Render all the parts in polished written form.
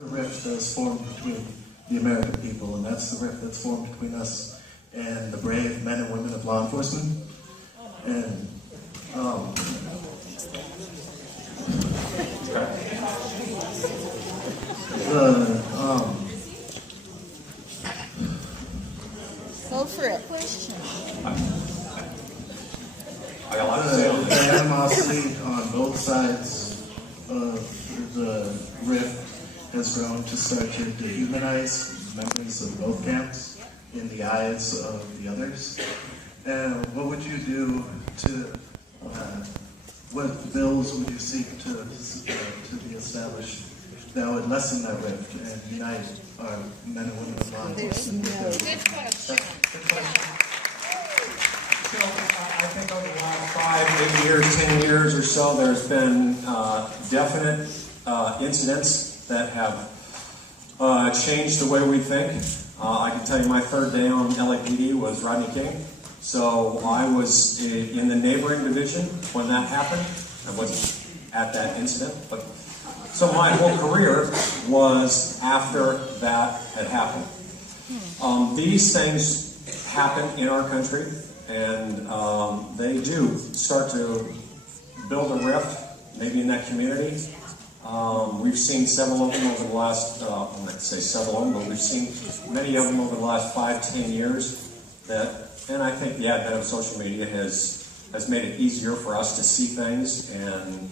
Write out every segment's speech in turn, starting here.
The rift that is formed between the American people, and that's the rift that's formed between us and the brave men and women of law enforcement. And Go for it. I got a lot to say on the this. animosity on both sides of the rift has grown to start to dehumanize members of both camps in the eyes of the others. And what would you do to, what bills would you seek to be established that would lessen that rift and unite our men and women of law enforcement? Good question. So, I think over the last 5, 8 years, 10 years or so, there's been definite incidents that have changed the way we think. I can tell you my third day on LAPD was Rodney King. So I was in the neighboring division when that happened. I wasn't at that incident, but so my whole career was after that had happened. These things happen in our country, and they do start to build a rift, maybe in that community. We've seen several of them over the last, I won't say several of them, but we've seen many of them over the last 5, 10 years. And I think the advent of social media has made it easier for us to see things and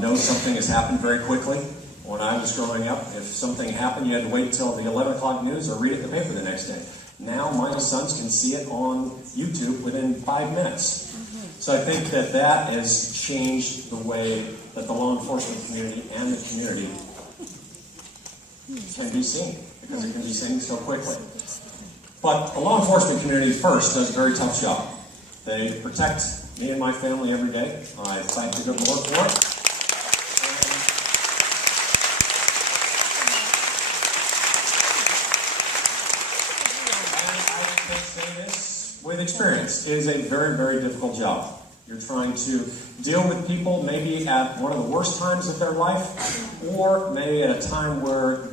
know something has happened very quickly. When I was growing up, if something happened, you had to wait until the 11 o'clock news or read it in the paper the next day. Now my sons can see it on YouTube within 5 minutes. So I think that has changed the way that the law enforcement community and the community can be seen, because it can be seen so quickly. But the law enforcement community first does a very tough job. They protect me and my family every day. I thank the good Lord for it. With experience, it is a very, very difficult job. You're trying to deal with people maybe at one of the worst times of their life, or maybe at a time where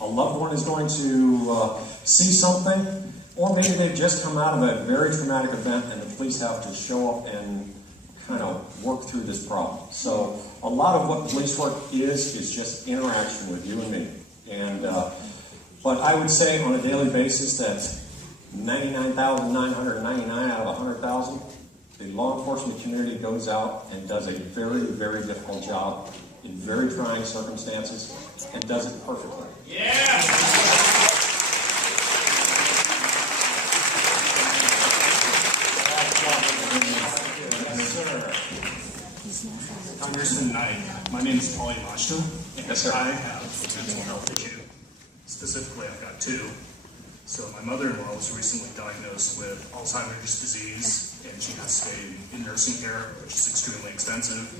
a loved one is going to see something, or maybe they've just come out of a very traumatic event and the police have to show up and kind of work through this problem. So a lot of what police work is just interaction with you and me. And but I would say on a daily basis that 99,999 out of 100,000, the law enforcement community goes out and does a very, very difficult job in very trying circumstances and does it perfectly. Yeah! Congressman, my name is Paulie Mashta, and yes, sir. I have a mental health issue. Specifically, I've got 2. So my mother-in-law was recently diagnosed with Alzheimer's disease, and she has stayed in nursing care, which is extremely expensive.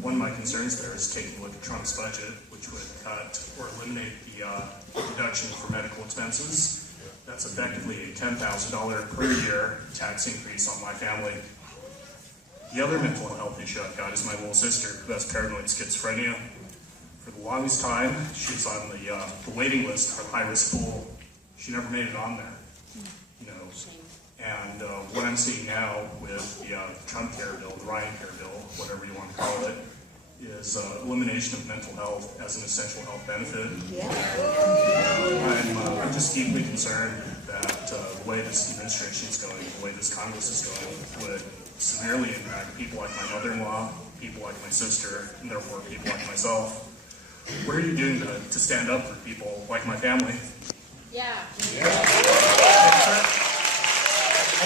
One of my concerns there is taking a look at Trump's budget, which would cut or eliminate the deduction for medical expenses. That's effectively a $10,000 per year tax increase on my family. The other mental health issue I've got is my little sister, who has paranoid schizophrenia. For the longest time, she was on the waiting list for high-risk pool. She never made it on there, you know. And what I'm seeing now with the Trump care bill, the Ryan care bill, whatever you want to call it, is elimination of mental health as an essential health benefit. I'm just deeply concerned that the way this administration is going, the way this Congress is going, would severely impact people like my mother-in-law, people like my sister, and therefore people like myself. What are you doing to stand up for people like my family? Yeah. I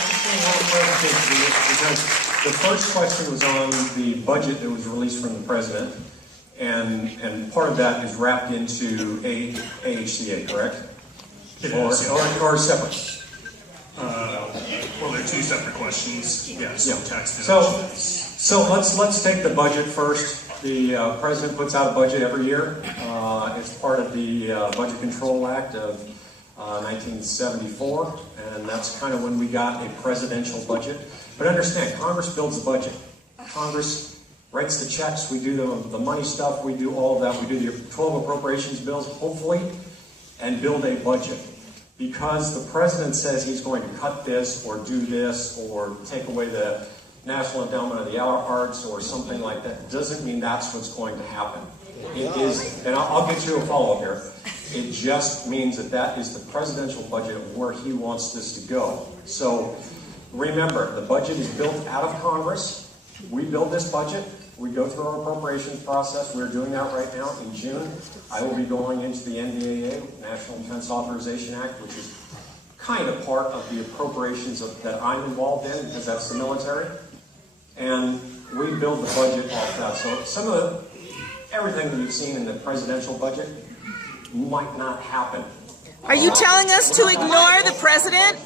just think one clarification, because the first question was on the budget that was released from the president, and part of that is wrapped into AHCA, correct? It or, is, or separate? Well, they're 2 separate questions. Yes, Yeah. tax So, deductions. so let's take the budget first. The president puts out a budget every year. It's part of the Budget Control Act of 1974, and that's kind of when we got a presidential budget. But understand, Congress builds a budget. Congress writes the checks, we do the money stuff, we do all of that, we do the 12 appropriations bills, hopefully, and build a budget. Because the president says he's going to cut this, or do this, or take away the National Endowment of the Arts, or something like that, doesn't mean that's what's going to happen. It is, and I'll get you a follow-up here, it just means that that is the presidential budget of where he wants this to go. So, remember, the budget is built out of Congress. We build this budget. We go through our appropriations process. We're doing that right now. In June, I will be going into the NDAA, National Defense Authorization Act, which is kind of part of the appropriations that I'm involved in, because that's the military. And we build the budget off that. So some of everything that you've seen in the presidential budget might not happen. Are you telling us to ignore the president?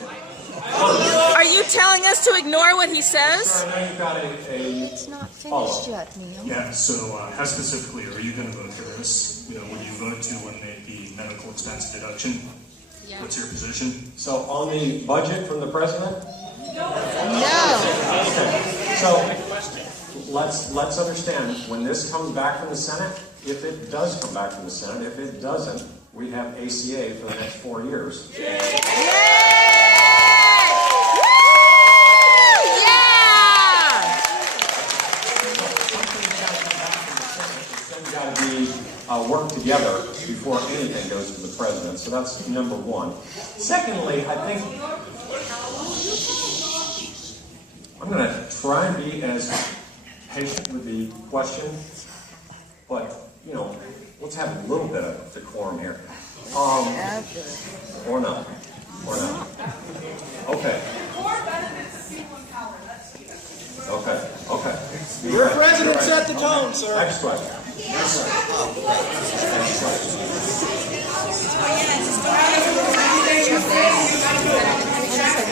Are you telling us to ignore what he says? Sir, I know you've got It's not finished yet, Neil. Yeah, so how specifically are you going to vote for this? You know, will you vote to eliminate the medical expense deduction? Yeah. What's your position? So on the budget from the president? No. Okay. So let's understand, when this comes back from the Senate, if it does come back from the Senate, if it doesn't, we have ACA for the next 4 years. Work together before anything goes to the president. So that's number one. Secondly, I think I'm going to try and be as patient with the question, but, you know, let's have a little bit of decorum here. Or not. Or not. Okay. Okay. Your president set the tone, sir. Next question. There's a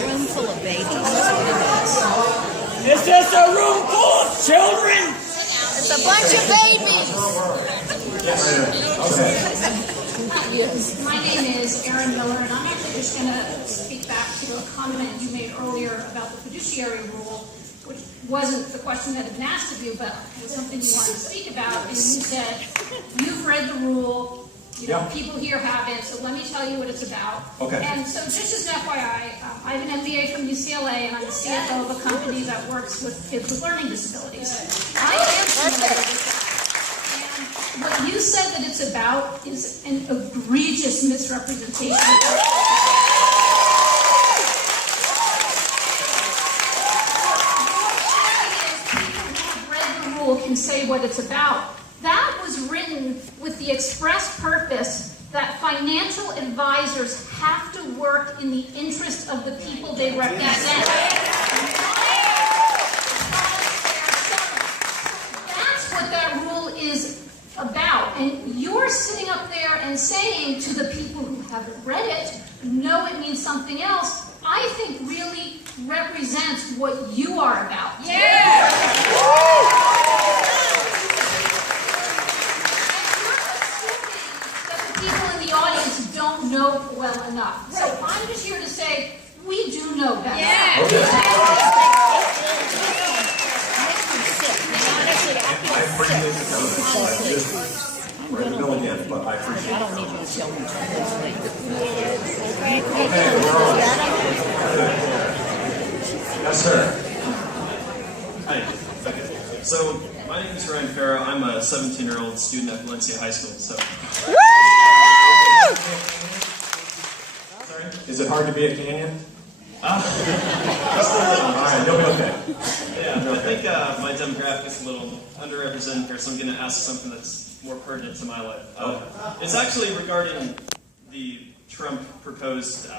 room full of babies. Is this a room full of children? It's a bunch of babies. My name is Erin Miller, and I'm actually just going to speak back to a comment you made earlier about the fiduciary rule, which wasn't the question that had been asked of you, but was something you wanted to speak about. And you said, you've read the rule, you know, people here haven't, so let me tell you what it's about. Okay. And so just as an FYI, I have an MBA from UCLA, and I'm the CFO of a company that works with kids with learning disabilities. I am familiar with that. And what you said that it's about is an egregious misrepresentation. Can say what it's about. That was written with the express purpose that financial advisors have to work in the interest of the people they represent. That's what that rule is about. And you're sitting up there and saying to the people who haven't read it, no, it means something else, I think really represents what you are about. Yeah! Don't know well enough. So I'm just here to say, we do know better. Yeah. Okay. I appreciate the comment. I'm ready to go again, but I appreciate it. I don't need you to tell me to Okay, we're on. Yes, sir. Hi. Okay. So, my name is Ryan Farrow. I'm a 17-year-old student at Valencia High School. So. Sorry? Is it hard to be a Canyon? All right, you'll be okay. Yeah, I think my demographic is a little underrepresented here, so I'm going to ask something that's more pertinent to my life. It's actually regarding the Trump proposed,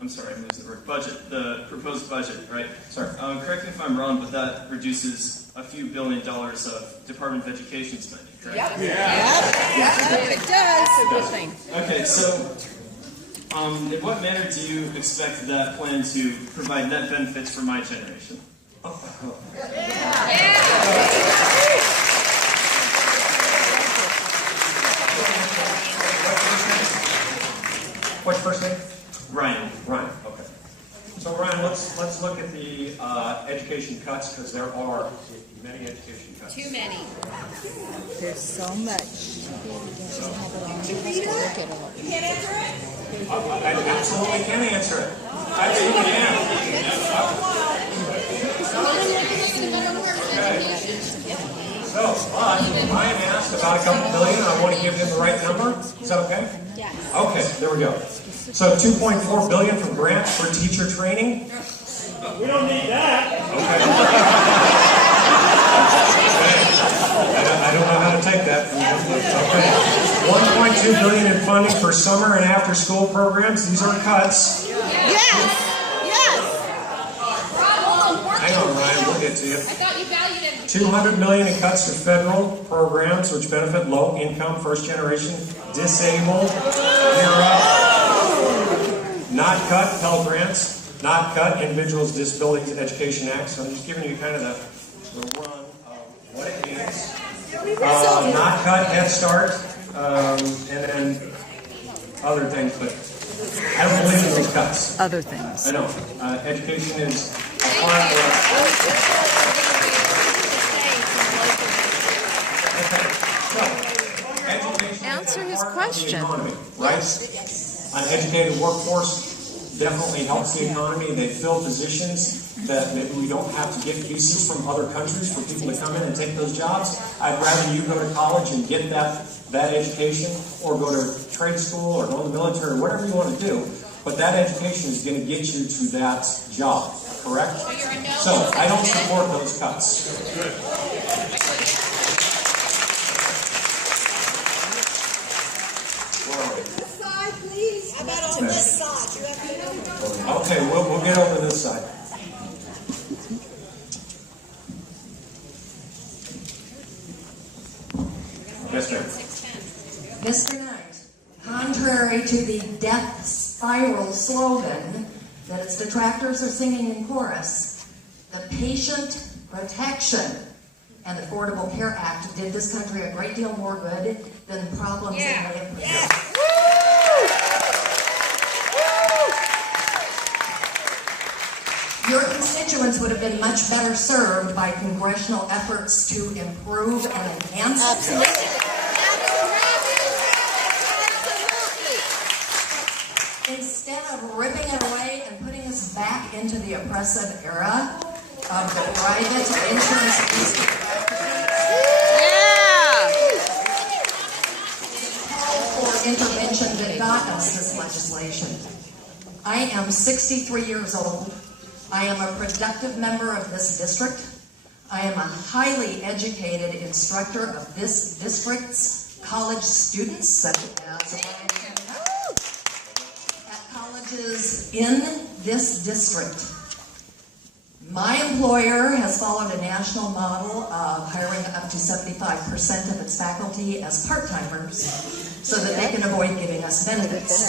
I'm sorry, I'm losing the word, budget, the proposed budget, right? Sorry. Correct me if I'm wrong, but that reduces a few $1 billion of Department of Education spending, correct? It does. It's a good thing. Okay, so in what manner do you expect that plan to provide net benefits for my generation? What's your first name? Ryan. Ryan, okay. So Ryan, let's let's look at the education cuts, because there are many education cuts. Too many. There's so much. I absolutely can answer it. Absolutely can. So, Ryan asked about a couple billion. I want to give him the right number. Is that okay? Yes. Okay, there we go. So 2.4 billion from grants for teacher training. We don't need that. I don't know how to take that. Okay. 1.2 billion in funding for summer and after school programs. These are cuts. Yes. Hang on, Ryan, we'll get to you. I thought you valued it. 200 million in cuts to federal programs which benefit low-income, first-generation, disabled. Not cut Pell Grants. Not cut Individuals with Disabilities Education Act. So I'm just giving you kind of the run of what it means. Not cut Head Start, and then other things, but I don't believe in those cuts. Other things. I know. Education is a part of education. Answer his part of the question. economy, right? An educated workforce definitely helps the economy. They fill positions that maybe we don't have to get visas from other countries for people to come in and take those jobs. I'd rather you go to college and get that education, or go to trade school, or go in the military, whatever you want to do. But that education is going to get you to that job, correct? So I don't support those cuts. Okay, we'll get over this side. Yes, ma'am. Mr. Knight, contrary to the death spiral slogan that its detractors are singing in chorus, the Patient Protection and Affordable Care Act did this country a great deal more good than the problems it may have produced. Your constituents would have been much better served by congressional efforts to improve and enhance. Absolutely. Instead of ripping it away and putting us back into the oppressive era of the private insurance industry. Call for intervention that got us this legislation. I am 63 years old. I am a productive member of this district. I am a highly educated instructor of this district's college students, such as at colleges in this district. My employer has followed a national model of hiring up to 75% of its faculty as part-timers so that they can avoid giving us benefits.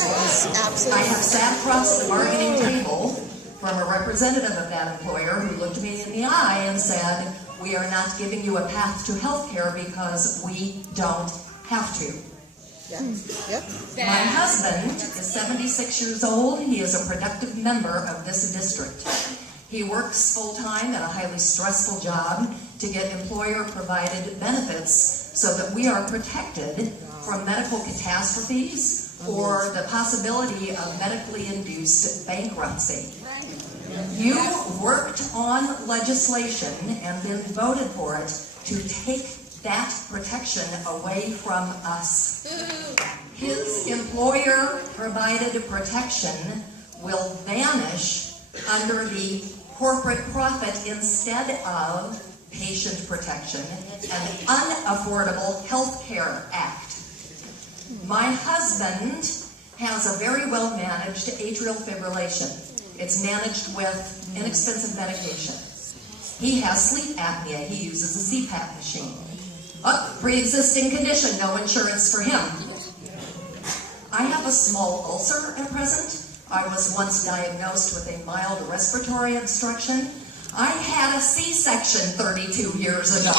I have sat across the bargaining table from a representative of that employer who looked me in the eye and said, "We are not giving you a path to health care because we don't have to." My husband is 76 years old. He is a productive member of this district. He works full-time at a highly stressful job to get employer-provided benefits so that we are protected from medical catastrophes or the possibility of medically induced bankruptcy. You worked on legislation and then voted for it to take that protection away from us. His employer-provided protection will vanish under the corporate profit instead of patient protection and unaffordable health care act. My husband has a very well-managed atrial fibrillation. It's managed with inexpensive medication. He has sleep apnea. He uses a CPAP machine. Pre-existing condition, no insurance for him. I have a small ulcer at present. I was once diagnosed with a mild respiratory obstruction. I had a C-section 32 years ago.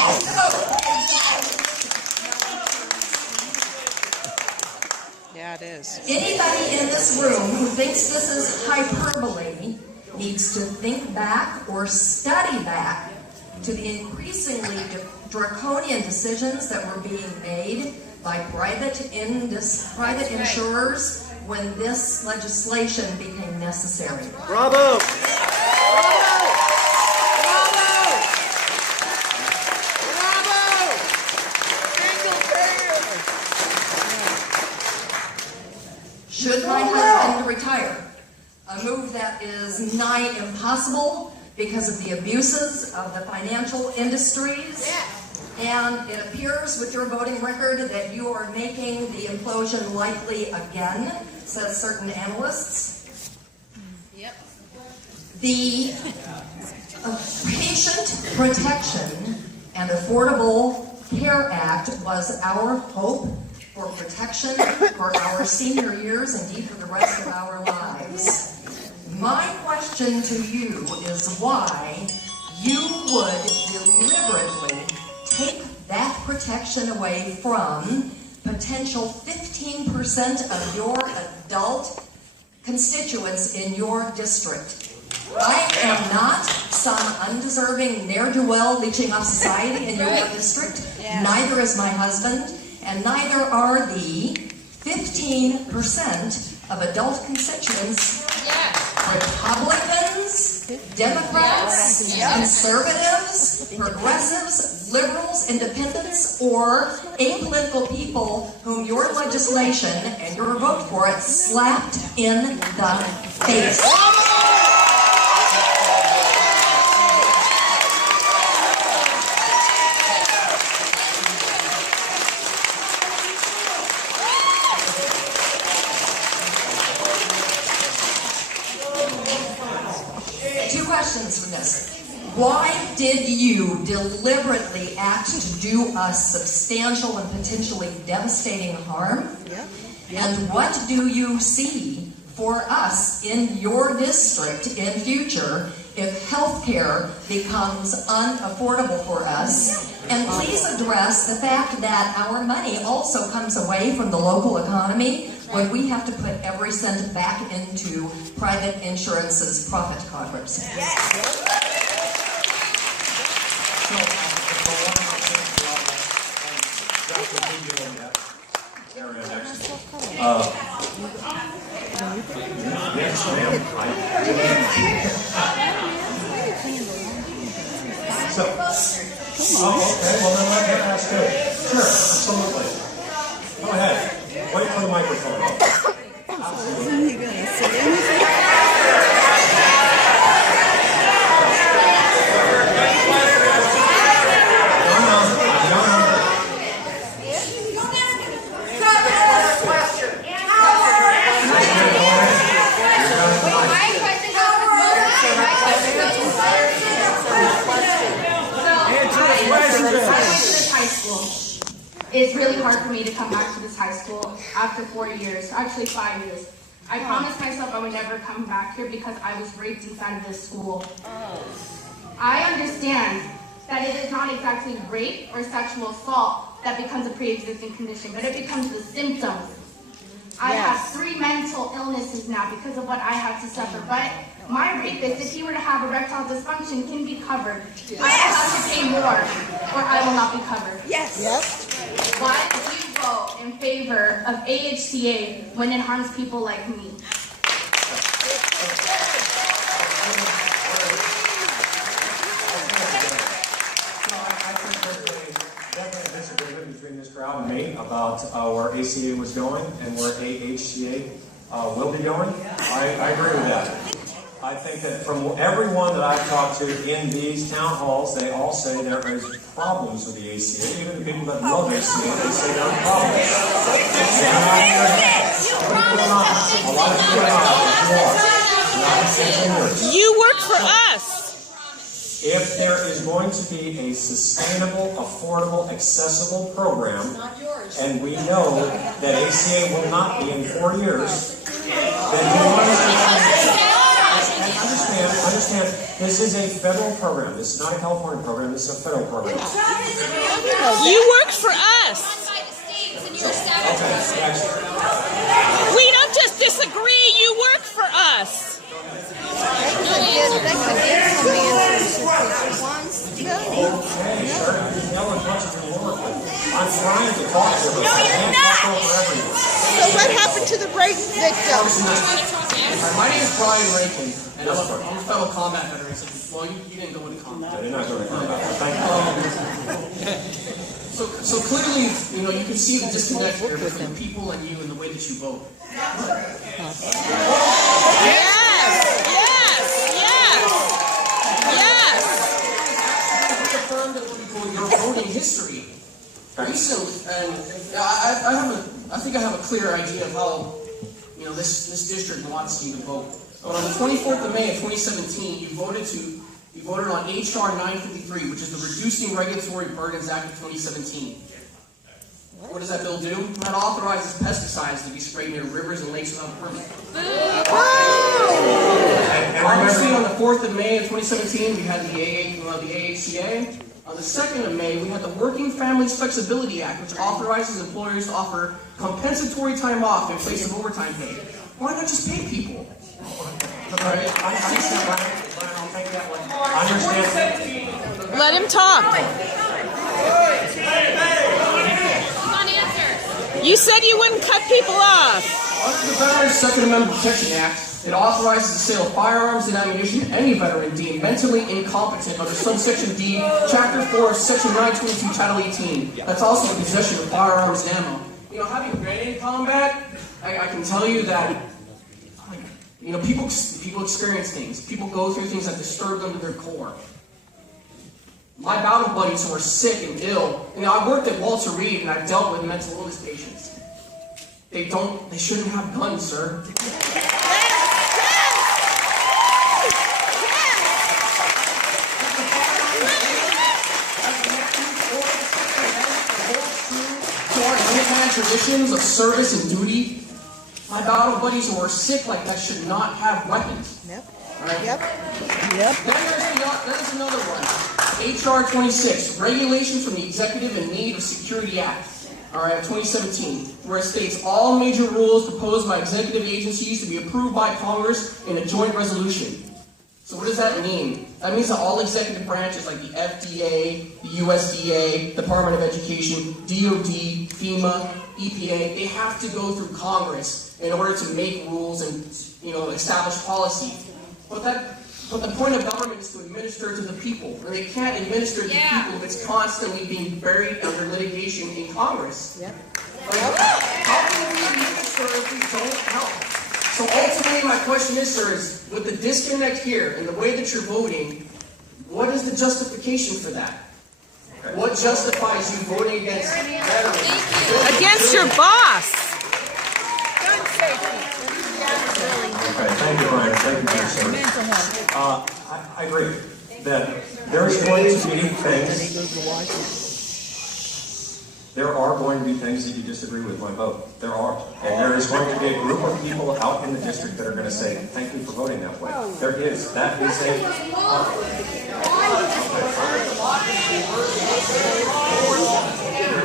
Yeah, it is. Anybody in this room who thinks this is hyperbole needs to think back or study back to the increasingly draconian decisions that were being made by private insurers when this legislation became necessary. Bravo! Should my husband retire? A move that is nigh impossible because of the abuses of the financial industries. And it appears with your voting record that you are making the implosion likely again, says certain analysts. Yep. The Patient Protection and Affordable Care Act was our hope for protection for our senior years, indeed for the rest of our lives. My question to you is why you would deliberately take that protection away from potential 15% of your adult constituents in your district. I am not some undeserving ne'er-do-well leeching off society in your district. Neither is my husband, and neither are the 15% of adult constituents. Republicans, Democrats, conservatives, progressives, liberals, independents, or apolitical people whom your legislation and your vote for it slapped in the face. Two questions from this. Why did you deliberately act to do us substantial and potentially devastating harm? And what do you see for us in your district in future if health care becomes unaffordable for us? And please address the fact that our money also comes away from the local economy when we have to put every cent back into private insurance's profit coffers. Yes, ma'am. Okay, well then let her ask it. Sure, absolutely. Go ahead. Wait for the microphone. It's really hard for me to come back to this high school after 4 years, actually 5 years. I promised myself I would never come back here because I was raped inside of this school. I understand that it is not exactly rape or sexual assault that becomes a pre-existing condition, but it becomes the symptoms. I have 3 mental illnesses now because of what I have to suffer, but my rapist, if he were to have erectile dysfunction, can be covered. I will have to pay more, or I will not be covered. Why do you vote in favor of AHCA when it harms people like me? Between this crowd and me about where ACA was going and where AHCA will be going. I agree with that. I think that from everyone that I've talked to in these town halls, they all say there is problems with the ACA. Even the people that love ACA, they say there are problems. You work for us. If there is going to be a sustainable, affordable, accessible program, and we know that ACA will not be in 4 years, then we want to understand, this is a federal program. This is not a California program. This is a federal program. You work for us. We don't just disagree. You work for us. I'm trying to talk to them. No, you're not. So what happened to the rape victim? My name is Brian Rankin, and I'm a fellow combat veteran. Well, you didn't go into combat. I did not go to combat. Thank you. So clearly, you can see the disconnect here between people and you and the way that you vote. Yes. Confirmed your voting history recently, and I think I have a clear idea of how this district wants you to vote. But on the 24th of May of 2017, you voted on HR 953, which is the Reducing Regulatory Burdens Act of 2017. What does that bill do? That authorizes pesticides to be sprayed near rivers and lakes without a permit. Obviously, on the 4th of May of 2017, we had the AHCA. On the 2nd of May, we had the Working Families Flexibility Act, which authorizes employers to offer compensatory time off in place of overtime pay. Why not just pay people? Let him talk. You said you wouldn't cut people off. Under the Veterans Second Amendment Protection Act, it authorizes the sale of firearms and ammunition to any veteran deemed mentally incompetent under subsection D, Chapter 4, Section 922, Title 18. That's also the possession of firearms and ammo. Having been in combat, I can tell you that people experience things. People go through things that disturb them to their core. My battle buddies who are sick and ill, I worked at Walter Reed and I've dealt with mental illness patients. They shouldn't have guns, sir. To our American traditions of service and duty, my battle buddies who are sick like that should not have weapons. Yep. All right? Yep. There's another one. HR 26, Regulations from the Executive and Need of Security Act, all right, of 2017, where it states all major rules proposed by executive agencies to be approved by Congress in a joint resolution. So what does that mean? That means that all executive branches like the FDA, the USDA, Department of Education, DOD, FEMA, EPA, they have to go through Congress in order to make rules and establish policy. But the point of government is to administer to the people. And they can't administer to the people if it's constantly being buried under litigation in Congress. Yep. How can we administer if we don't help? So ultimately my question is, sir, is with the disconnect here and the way that you're voting, what is the justification for that? What justifies you voting against veterans? Against your boss. Okay, thank you, Brian. Thank you for your service. I agree that there is going to be things. There are going to be things that you disagree with my vote. There are. And there is going to be a group of people out in the district that are going to say, thank you for voting that way. There is. That is a...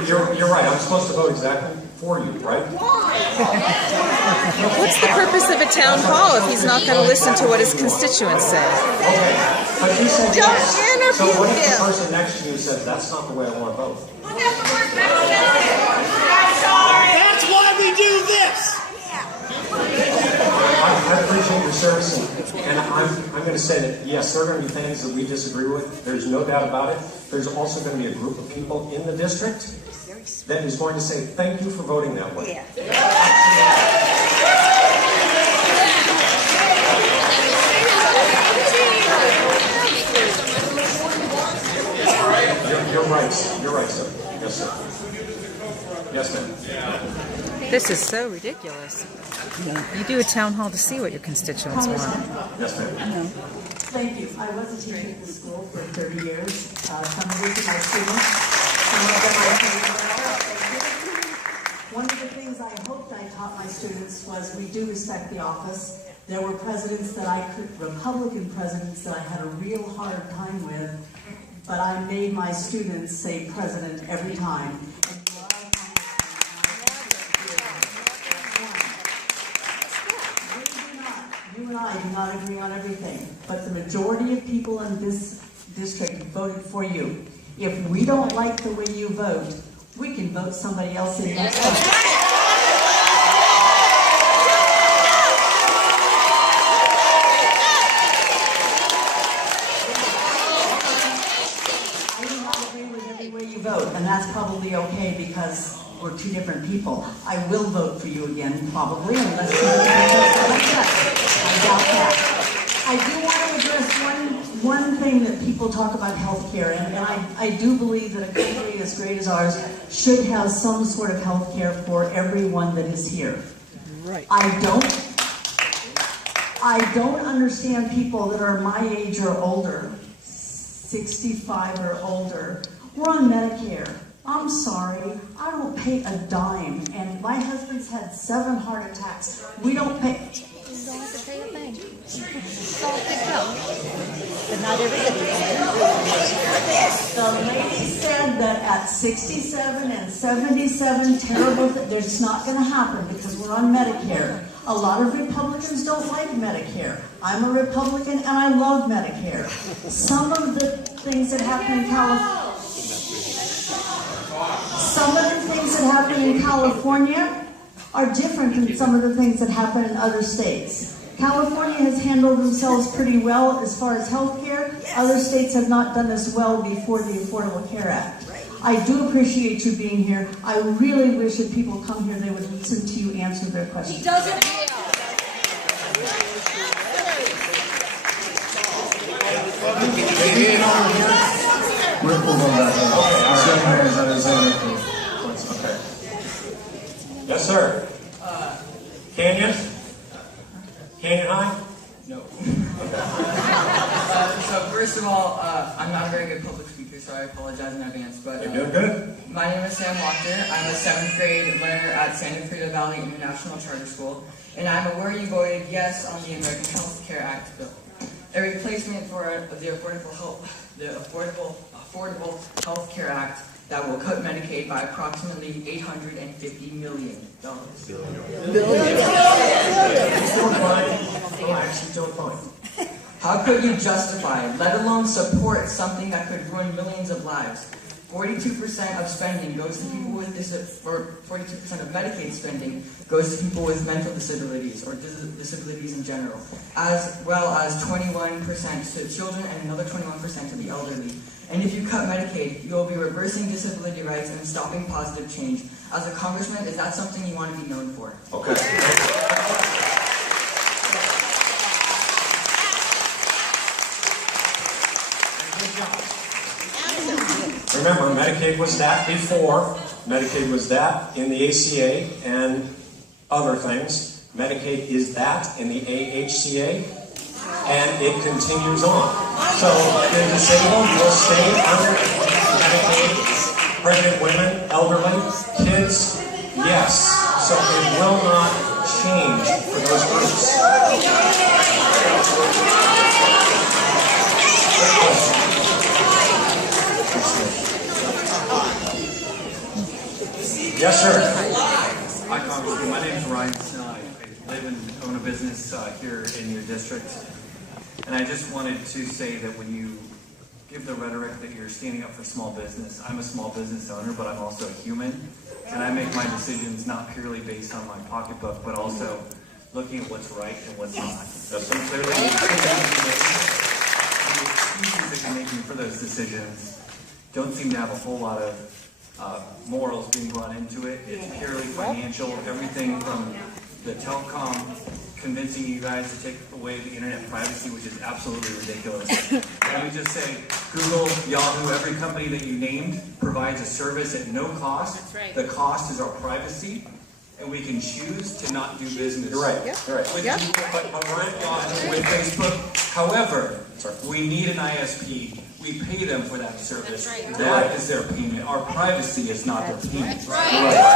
You're right. I'm supposed to vote exactly for you, right? What's the purpose of a town hall if he's not going to listen to what his constituents say? Okay. But you said Don't yes. interview So what if him. the person next to you says, that's not the way I want to vote? That's why we do this. I appreciate your service, and I'm going to say that, yes, there are going to be things that we disagree with. There's no doubt about it. There's also going to be a group of people in the district that is going to say, thank you for voting that way. You're right. You're right, sir. Yes, sir. Yes, ma'am. This is so ridiculous. You do a town hall to see what your constituents want. Yes, ma'am. Thank you. I was a teacher at the school for 30 years. Some of these are my students. Some of them I trained well. One of the things I hoped I taught my students was we do respect the office. There were presidents Republican presidents that I had a real hard time with, but I made my students say president every time. You and I do not agree on everything, but the majority of people in this district voted for you. If we don't like the way you vote, we can vote somebody else in next time. Vote, and that's probably okay because we're two different people. I will vote for you again, probably, unless you like that. I doubt that. I do want to address one thing that people talk about healthcare, and I do believe that a country as great as ours should have some sort of healthcare for everyone that is here. Right. I don't understand people that are my age or older, 65 or older. We're on Medicare. I'm sorry, I don't pay a dime, and my husband's had 7 heart attacks. We don't pay. You don't have to pay a thing. It's all picked up. But not everybody does. The lady said that at 67 and 77, terrible, there's not going to happen because we're on Medicare. A lot of Republicans don't like Medicare. I'm a Republican and I love Medicare. Some of the things that happen in California, are different than some of the things that happen in other states. California has handled themselves pretty well as far as health care. Other states have not done as well before the Affordable Care Act. I do appreciate you being here. I really wish that people come here, they would listen to you answer their questions. He doesn't. We're cool on that. Okay. Yes, sir. Canyon? Canyon High? No. So first of all, I'm not a very good public speaker, so I apologize in advance. But you're doing good. My name is Sam Walker. I'm a 7th grade learner at Santa Clarita Valley International Charter School, and I'm aware you voted yes on the American Health Care Act bill, a replacement for the Affordable Health Care Act that will cut Medicaid by approximately $850 million. How could you justify, let alone support, something that could ruin millions of lives? 42% of spending goes to people with 42% of Medicaid spending goes to people with mental disabilities or disabilities in general, as well as 21% to children and another 21% to the elderly. And if you cut Medicaid, you will be reversing disability rights and stopping positive change. As a congressman, is that something you want to be known for? Okay. Remember, Medicaid was that before. Medicaid was that in the ACA and other things. Medicaid is that in the AHCA, and it continues on. So the disabled will stay under Medicaid. Pregnant women, elderly, kids, yes. So it will not change for those groups. Yes, sir. Hi, Congressman. My name is Ryan Snell. I live and own a business here in your district. And I just wanted to say that when you give the rhetoric that you're standing up for small business, I'm a small business owner, but I'm also a human. And I make my decisions not purely based on my pocketbook, but also looking at what's right and what's not. So clearly, the excuses that you're making for those decisions don't seem to have a whole lot of morals being brought into it. It's purely financial. Everything from the telecom convincing you guys to take away the internet privacy, which is absolutely ridiculous. Let me just say, Google, Yahoo, every company that you named provides a service at no cost. That's right. The cost is our privacy, and we can choose to not do business. You're right. You're right. With Google, with Facebook. However, we need an ISP. We pay them for that service. That's right. That is their payment. Our privacy is not their payment. That's right.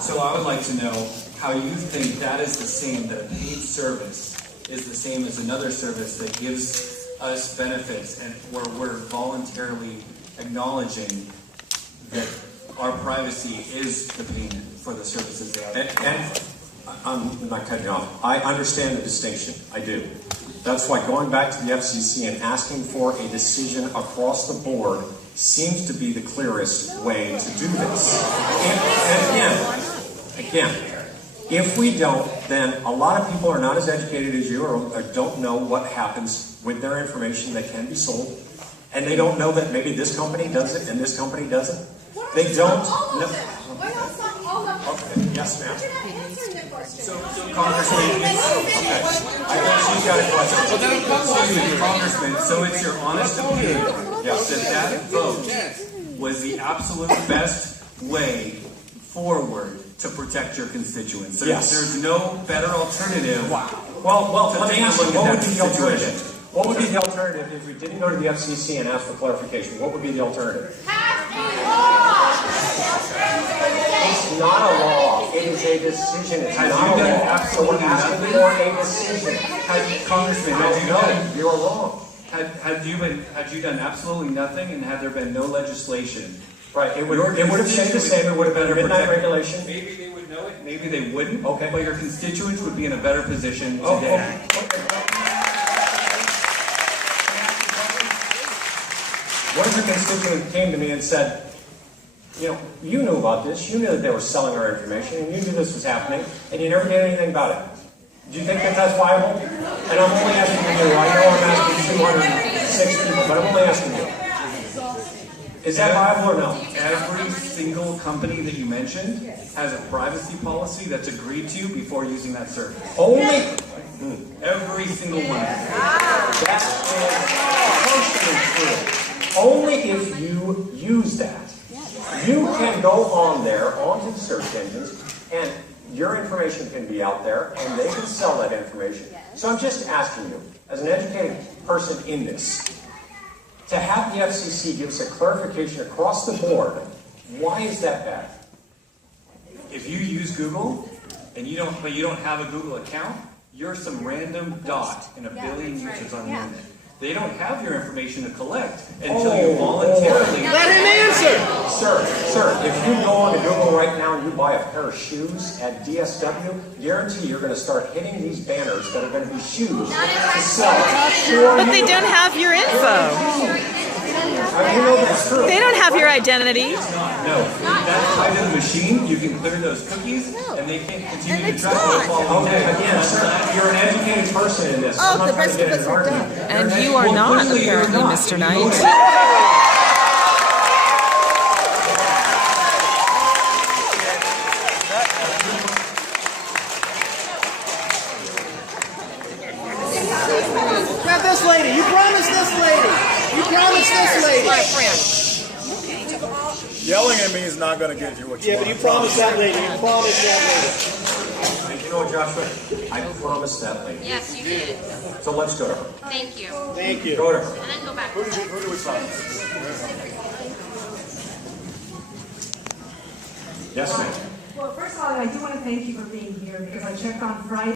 So I would like to know how you think that is the same, that a paid service is the same as another service that gives us benefits and where we're voluntarily acknowledging that our privacy is the payment for the services they have. And I'm not cutting you off. I understand the distinction. I do. That's why going back to the FCC and asking for a decision across the board seems to be the clearest way to do this. And again, if we don't, then a lot of people are not as educated as you or don't know what happens with their information that can be sold. And they don't know that maybe this company does it and this company doesn't. They don't know. Okay, yes, ma'am. So Congressman, okay. I guess she's got a question. Excuse me, Congressman, so it's your honest opinion that vote was the absolute best way forward to protect your constituents? Yes. There's no better alternative. Well, let me take a ask you, look what at would that be the alternative? situation. What would be the alternative if we didn't go to the FCC and ask for clarification? What would be the alternative? It's not a law. It is a decision. It's not a law. So we're asking for a decision. Congressman, No, you're wrong. had you done absolutely nothing and had there been no legislation? Right. It would have stayed the same. It would have been a midnight regulation. Maybe they would know it. Maybe they wouldn't. Okay. But your constituents would be in a better position today. What if a constituent came to me and said, you knew about this, you knew that they were selling our information, and you knew this was happening, and you never did anything about it. Do you think that that's viable? And I'm only asking you. I know I'm asking 206 people, but I'm only asking you. Is that viable or no? Every single company that you mentioned has a privacy policy that's agreed to before using that service. Only every single one. That is partially true. Only if you use that. You can go on there, onto the search engines, and your information can be out there, and they can sell that information. So I'm just asking you, as an educated person in this, to have the FCC give us a clarification across the board, why is that bad? If you use Google, and you don't have a Google account, you're some random dot in a billion users on the internet. They don't have your information to collect until you voluntarily... Let him answer! Sir, if you go on to Google right now and you buy a pair of shoes at DSW, guarantee you're going to start hitting these banners that are going to be shoes to sell. But they don't have your info. You know that's true. They don't have your identity. No. That's tied to the machine. You can clear those cookies, and they can't continue to track those following Okay, again, sir, you're an educated person in this. I'm not trying to get in an argument. And you are not, apparently, Mr. Knight. Grab this lady. You promised this lady. You promised this lady. My friend. Yelling at me is not going to get you what you want. Yeah, but you promised that lady. You promised that lady. And you know what, Joshua? I promised that lady. Yes, you did. So let's go to her. Thank you. Thank you. Go to her. And then go back. Who do we talk to? Yes, ma'am. Well, first of all, I do want to thank you for being here because I checked on Friday.